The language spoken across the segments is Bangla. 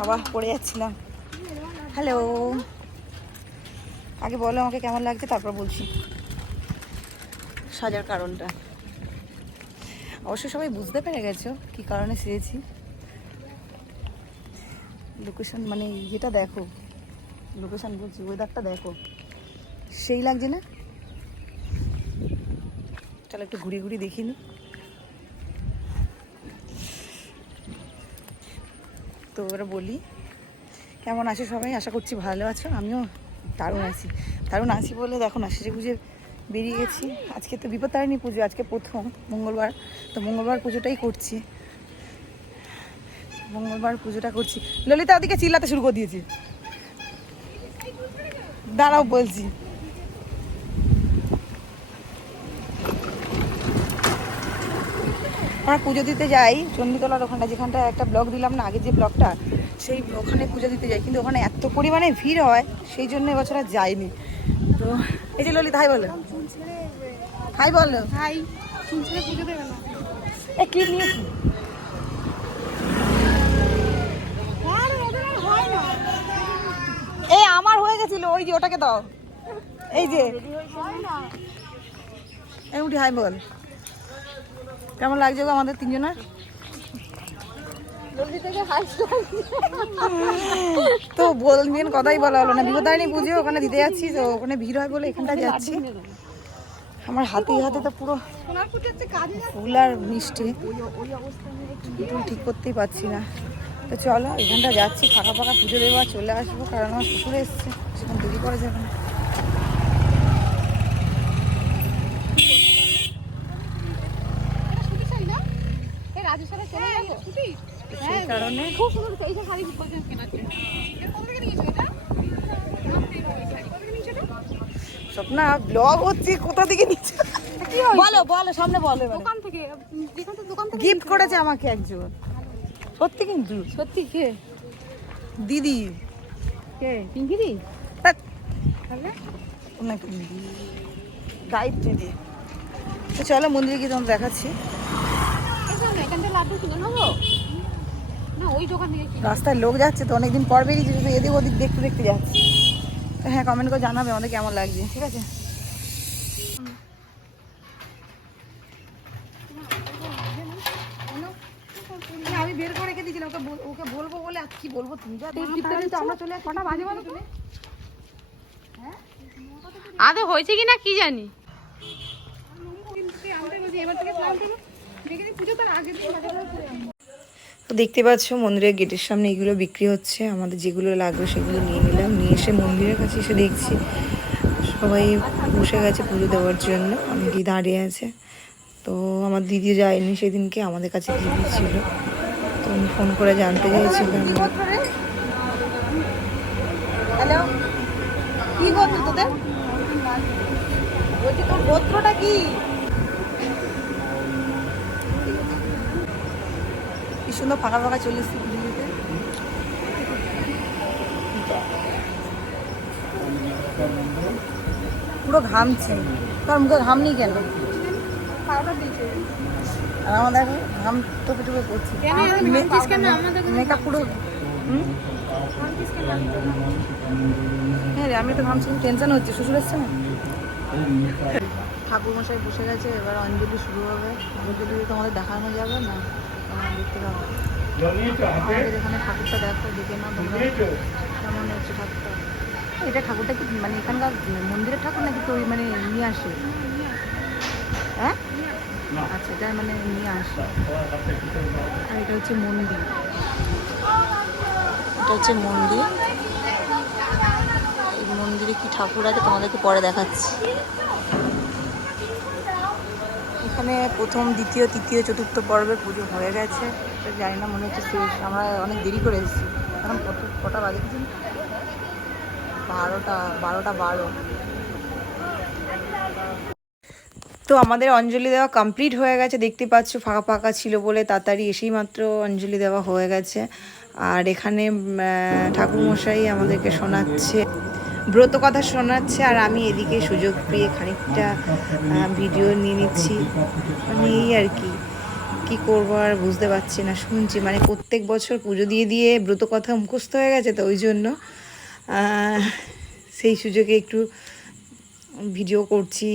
বাবা পড়ে যাচ্ছিলাম। হ্যালো, আগে বলো আমাকে কেমন লাগছে, তারপর বলছি সাজার কারণটা। অবশ্যই সবাই বুঝতে পেরে গেছো কী কারণে সেজেছি। লোকেশন মানে যেটা দেখো, লোকেশন বলছি, ওয়েদারটা দেখো, সেই লাগছে না? চলো একটু ঘুরে ঘুরে দেখিনি। তো ওরা বলি কেমন আছো সবাই, আশা করছি ভালো আছো। আমিও দারুণ আছি বলে দেখো না সেজে গুজে বেরিয়ে গেছি। আজকে তো বিপত্তারিণী পুজো, আজকে প্রথম মঙ্গলবার, তো মঙ্গলবার পুজোটাই করছি। মঙ্গলবার পুজোটা করছি। ললিতা ওদিকে চিল্লাতে শুরু করে দিয়েছি, দাঁড়াও বলছি। আমরা পুজো দিতে যাই চণ্ডীতলার ওখানটা, যেখানটা একটা ব্লগ দিলাম না আগে, যে ব্লগটা, সেই ওখানে পুজো দিতে যাই, কিন্তু ওখানে এত পরিমাণে ভিড় হয় সেই জন্য এবছর আর যাইনি। তো এই যে ললিতা হাই বলো, হাই বলো, হাই। এ ক্লিপ নিয়েছি, এই আমার হয়ে গেছিল, ওই যে ওটাকে দাও, এই যে এই উঠি, হাই বল। কেমন লাগছে গো আমাদের তিনজনের? তো বলবেন কথাই বলা হলো না, বিপত্তারিণী পুজো ওখানে দিতে যাচ্ছি, তো ওখানে ভিড় হয় বলে এখানটা যাচ্ছি। আমার হাতে তো পুরো ফুল আর মিষ্টি ঠিক করতেই পারছি না। তো চলো এখানটা যাচ্ছি, ফাঁকা ফাঁকা পুজো দেবো আর চলে আসবো, কারণ আমার শ্বশুর এসছে, সেখানে দেরি করা যাবে না। সেই কারণে স্বপ্না ব্লগ হচ্ছে, কোথা থেকে নিচ্ছে বলো বলো, সামনে বলো। দোকান থেকে গিফট করেছে আমাকে একজন, সত্যি কিন্তু সত্যি। কে? দিদি। কে? পিঙ্কি দি? গাইড দিদি। তো চলো মন্দিরে গিয়ে তোমার দেখাচ্ছি। রাস্তায় লোক যাচ্ছে তো, অনেকদিন পর বেরিয়েছি, শুধু এদিক ওদিক দেখতে দেখতে যাচ্ছি। তো হ্যাঁ, কমেন্ট করে জানাবে আমাদের কেমন লাগছে, ঠিক আছে? আমি বের করে রেখে দিয়েছিলাম, ওকে বলবো বলে, আর কি বলবো, তুমি যা আমরা চলে আসি। কটা বাজে বলো তুমি? আদৌ হয়েছে কিনা কি জানি। তো দেখতে পাচ্ছ মন্দিরের গেটের সামনে এগুলো বিক্রি হচ্ছে, আমাদের যেগুলো লাগবে সেগুলো নিয়ে নিলাম। নিয়ে এসে মন্দিরের কাছে এসে দেখছি সবাই বসে গেছে পুজো দেওয়ার জন্য, অনেকেই দাঁড়িয়ে আছে। তো আমার দিদি যায়নি সেদিনকে, আমাদের কাছে দিদি ছিল, তো আমি ফোন করে জানতে চাইছিলাম। হ্যালো, কি গোত্র তোদের? বলছি তোর গোত্রটা কি? কি সুন্দর ফাঁকা ফাঁকা চলে এসছি পুজোতে। পুরো ঘামছি, তোর মুখে ঘাম নেই কেন? আর আমাদের ঘাম টুপে টুপে পড়ছি, মেকআপ পুরো। হ্যাঁ রে, আমি তো ঘামছি, টেনশন হচ্ছে, শ্বশুর এসছে না। ঠাকুর মশাই বসে গেছে, এবার অঞ্জলি শুরু হবে। অঞ্জলি তোমাদের দেখানো যাবে না, দেখতে পাবো। আমাদের এখানে ঠাকুরটা দেখো, দেখে না তোমরা কেমন হচ্ছে ঠাকুরটা। এটা ঠাকুরটা কি মানে এখানকার মন্দিরের ঠাকুর নাকি তো মানে নিয়ে আসে? হ্যাঁ আচ্ছা, এটা মানে নিয়ে আসে। আর এটা হচ্ছে মন্দির, এটা হচ্ছে মন্দির। এই মন্দিরে কি ঠাকুর আছে তোমাদেরকে পরে দেখাচ্ছি। এখানে প্রথম, দ্বিতীয়, তৃতীয়, চতুর্থ পর্বের পুজো হয়ে গেছে, জানি না, মনে হচ্ছে শেষ। আমরা অনেক দেরি করে এসেছি, এখন কটা বাজে কিছু 12:12। তো আমাদের অঞ্জলি দেওয়া কমপ্লিট হয়ে গেছে, দেখতে পাচ্ছ ফাঁকা ফাঁকা ছিল বলে তাড়াতাড়ি এসেই মাত্র অঞ্জলি দেওয়া হয়ে গেছে। আর এখানে ঠাকুরমশাই আমাদেরকে শোনাচ্ছে, ব্রত কথা শোনাচ্ছে, আর আমি এদিকে সুযোগ পেয়ে খানিকটা ভিডিও নিয়ে নিচ্ছি, মানে এই আর কি। কি করবো আর বুঝতে পারছি না, শুনছি মানে প্রত্যেক বছর পুজো দিয়ে দিয়ে ব্রত কথা মুখস্থ হয়ে গেছে, তো ওই জন্য সেই সুযোগে একটু ভিডিও করছি।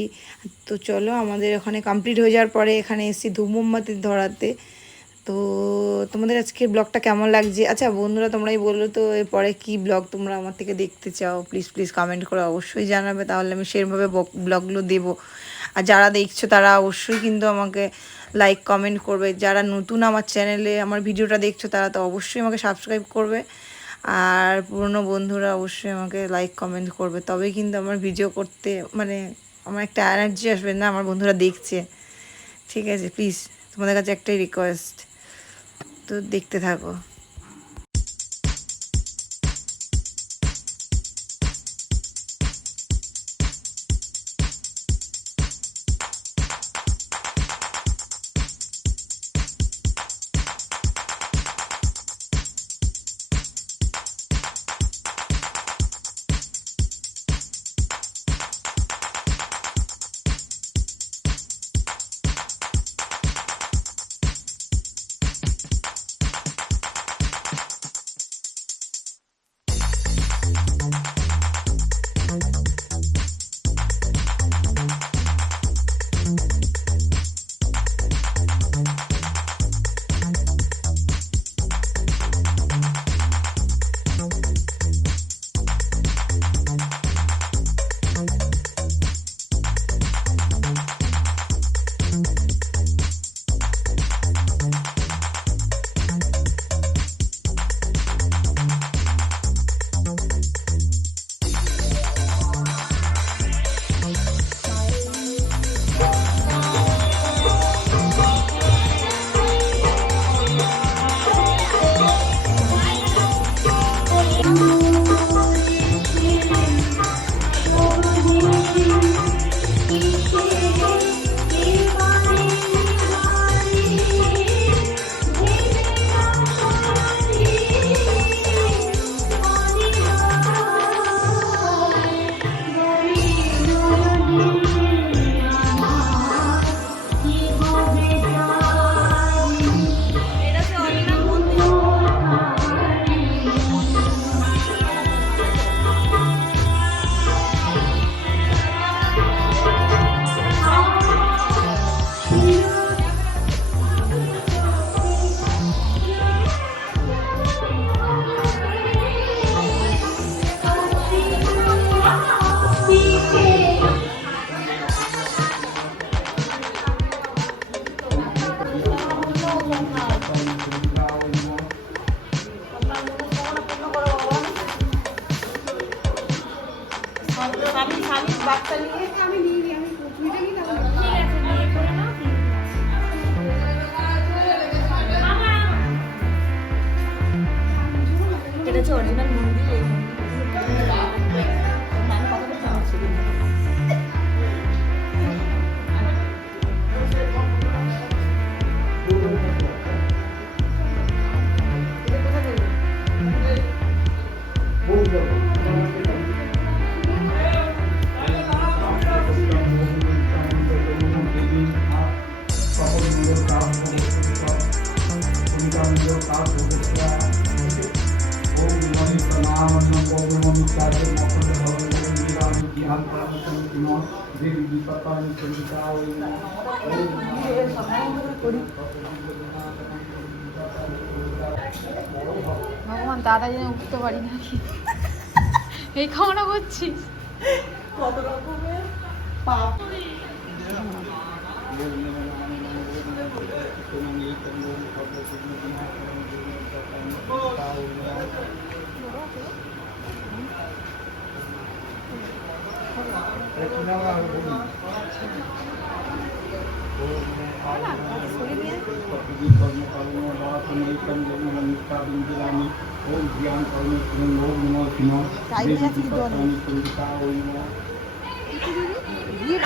তো চলো, আমাদের ওখানে কমপ্লিট হয়ে যাওয়ার পরে এখানে এসেছি ধূপ মোমবাতি ধরাতে। তো তোমাদের আজকে ব্লগটা কেমন লাগছে? আচ্ছা বন্ধুরা, তোমরাই বলো তো এরপরে কি ব্লগ তোমরা আমার থেকে দেখতে চাও, প্লিজ প্লিজ কমেন্ট করে অবশ্যই জানাবে, তাহলে আমি সেরভাবে ব্লগগুলো দেবো। আর যারা দেখছো তারা অবশ্যই কিন্তু আমাকে লাইক কমেন্ট করবে। যারা নতুন আমার চ্যানেলে আমার ভিডিওটা দেখছো তারা তো অবশ্যই আমাকে সাবস্ক্রাইব করবে, আর পুরনো বন্ধুরা অবশ্যই আমাকে লাইক কমেন্ট করবে, তবেই কিন্তু আমার ভিডিও করতে মানে আমার একটা এনার্জি আসবে, না আমার বন্ধুরা দেখছে। ঠিক আছে, প্লিজ তোমাদের কাছে একটাই রিকোয়েস্ট, তো দেখতে থাকো। এটা হচ্ছে অরিজিনাল মন্দির। এই ভগবান দাদা যেন উঠতে পারি নাকি, এই খাওয়ানো করছিস কত রকমের পাপ।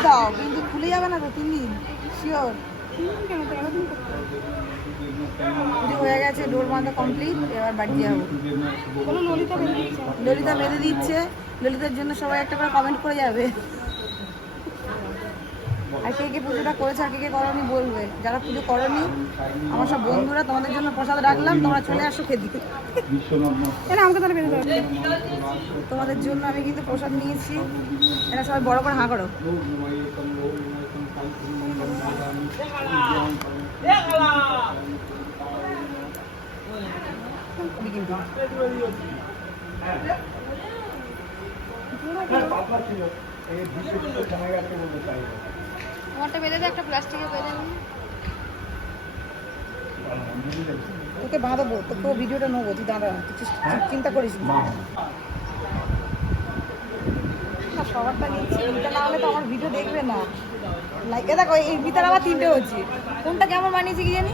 দাও কিন্তু খুলে যাবে না তো 3 দিন শিওর। হয়ে গেছে, ডোর বাঁধা কমপ্লিট, এবার বাড়ি যাবো। ললিতা বেঁধে দিচ্ছে, ললিতার জন্য সবাই একটা করে কমেন্ট করে যাবে। আর কে কে পুজোটা করেছে আর কে কে করনি বলবে। যারা পুজো করনি আমার সব বন্ধুরা, তোমাদের জন্য প্রসাদ রাখলাম, তোমরা চলে আসো খেতে। এরা আমাকে তাহলে বেরিয়ে যাবে। তোমাদের জন্য আমি কিন্তু প্রসাদ নিয়েছি। এরা সবাই বড় করে হাঁ করো। আমারটা বেঁধে দে, একটা প্লাস্টিকে বেঁধে নি। তোকে বাঁধাবো, তোকেও ভিডিওটা নেবো, তুই দাঁড়া, তুই চিন্তা করিস না। সবারটা নিচ্ছি, এটা না হলে তো আমার ভিডিও দেখবে না। লাইকে দেখো, এই ভিতরে আবার 3টে হচ্ছে। কোনটা কেমন বানিয়েছি কি জানি।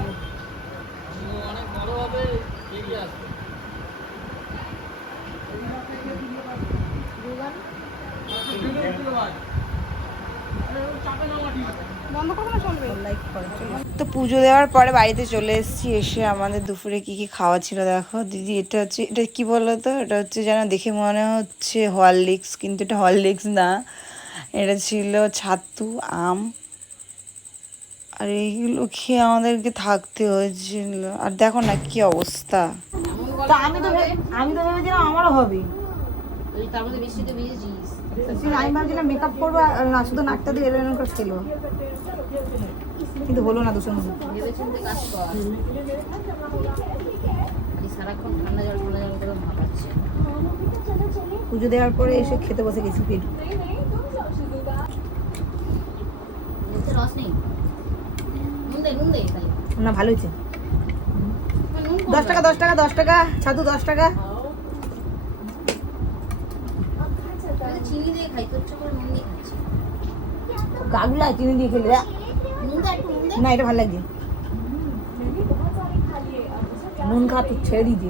তো পুজো দেওয়ার পরে বাড়িতে চলে এসেছি। এসে আমাদের দুপুরে কি কি খাওয়া ছিল দেখো। দিদি এটা হচ্ছে, এটা কি বলো তো, এটা হচ্ছে যেন দেখে মনে হচ্ছে হরলিক্স, কিন্তু এটা হরলিক্স না, এটা ছিল ছাতু, আম। আর এইগুলো খেয়ে আমাদেরকে থাকতে হয়েছিল। আর দেখো না কি অবস্থা। আমি তো ভেবেছিলাম আমারও হবে। আমি ভাবছিলাম মেকআপ করবো না, শুধু নাকটা দিয়ে এলো করে খেলো, কিন্তু হলো না। দূষণ পুজো দেওয়ার পরে এসে খেতে বসে গেছি। পেট না, ভালো হয়েছে। 10 টাকা 10 টাকা 10 টাকা ছাতু 10 টাকা। গাগুলা চিনি দিয়ে খেলে না, এটা ভালো লাগছে। নুন খা, তুই ছেড়ে দিয়েছি।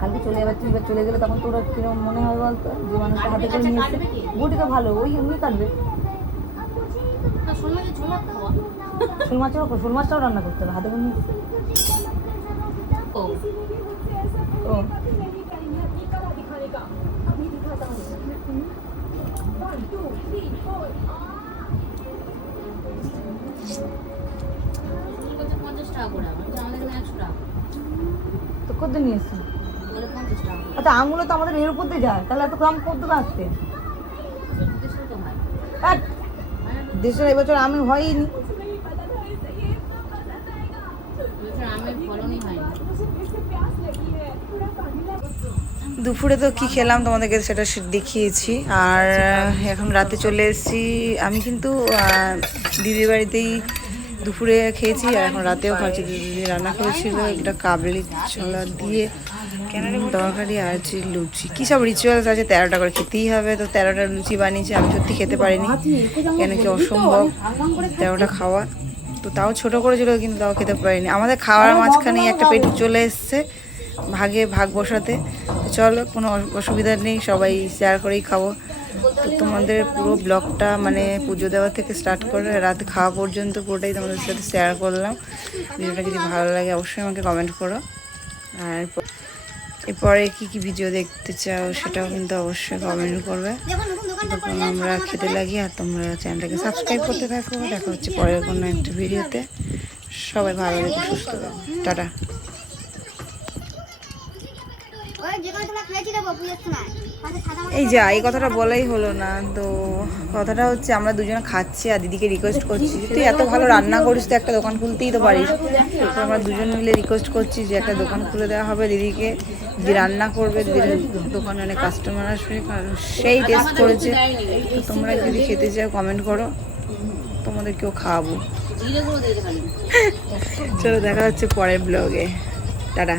কালকে চলে যাবে, তুই এবার চলে গেলে তখন তোর কিরকম মনে হয় বলতো, যে মানুষটা হাতে করে নিয়ে এসছে। বুটিটা ভালো, ওই এমনি কাটবে। শোল মাছটাও রান্না করতে হবে, হাতে করে নিয়ে এসছে। ও তো কত নিয়ে এসছি। আচ্ছা, আমগুলো তো আমাদের এর উপর দিয়ে যায়, তাহলে এত দাম কত আসছে। দেশের এবছর আমি হয়নি। দুপুরে তো কি খেলাম তোমাদেরকে সেটা দেখিয়েছি। আর এখন রাতে চলে এসেছি। আমি কিন্তু দিদির বাড়িতেই দুপুরে খেয়েছি, আর এখন রাতেও খাচ্ছি। দিদি রান্না করেছিল একটা কাবলি ছোলা দিয়ে তরকারি আর হচ্ছে লুচি। কী সব রিচুয়ালস আছে, 13টা করে খেতেই হবে। তো 13টা লুচি বানিয়েছি। আমি সত্যি খেতে পারিনি, কেন কি অসম্ভব 13টা খাওয়া। তো তাও ছোটো করেছিল, কিন্তু তাও খেতে পারিনি। আমাদের খাওয়ার মাঝখানেই একটা পেটি চলে এসছে, ভাগ বসাতে। তো চলো, কোনো অসুবিধা নেই, সবাই শেয়ার করেই খাবো। তো তোমাদের পুরো ব্লগটা মানে পুজো দেওয়া থেকে স্টার্ট করে রাত খাওয়া পর্যন্ত পুরোটাই তোমাদের সাথে শেয়ার করলাম। ভিডিওটা যদি ভালো লাগে অবশ্যই আমাকে কমেন্ট করো। আর এরপরে কী কী ভিডিও দেখতে চাও সেটাও কিন্তু অবশ্যই কমেন্ট করবে। তখন আমরা খেতে লাগি, আর তোমরা চ্যানেলটাকে সাবস্ক্রাইব করতে থাকো। দেখা হচ্ছে পরের কোনো একটা ভিডিওতে। সবাই ভালো থেকে সুস্থ থাকো। টাটা। এই যা, এই কথাটা বলাই হলো না। তো কথাটা হচ্ছে, আমরা দুজনে খাচ্ছি আর দিদিকে রিকোয়েস্ট করছি, তুই এত ভালো রান্না করিস তো একটা দোকান খুলতেই তো পারিস। তো আমরা দুজন মিলে রিকোয়েস্ট করছি যে একটা দোকান খুলে দেওয়া হবে দিদিকে। দিদি রান্না করবে, দিদির দোকানে অনেক কাস্টমার আসবে, কারণ সেই টেস্ট করেছে। তো তোমরা যদি খেতে চাও কমেন্ট করো, তোমাদেরকেও খাওয়াবো। চলো, দেখা হচ্ছে পরের ব্লগে। টাটা।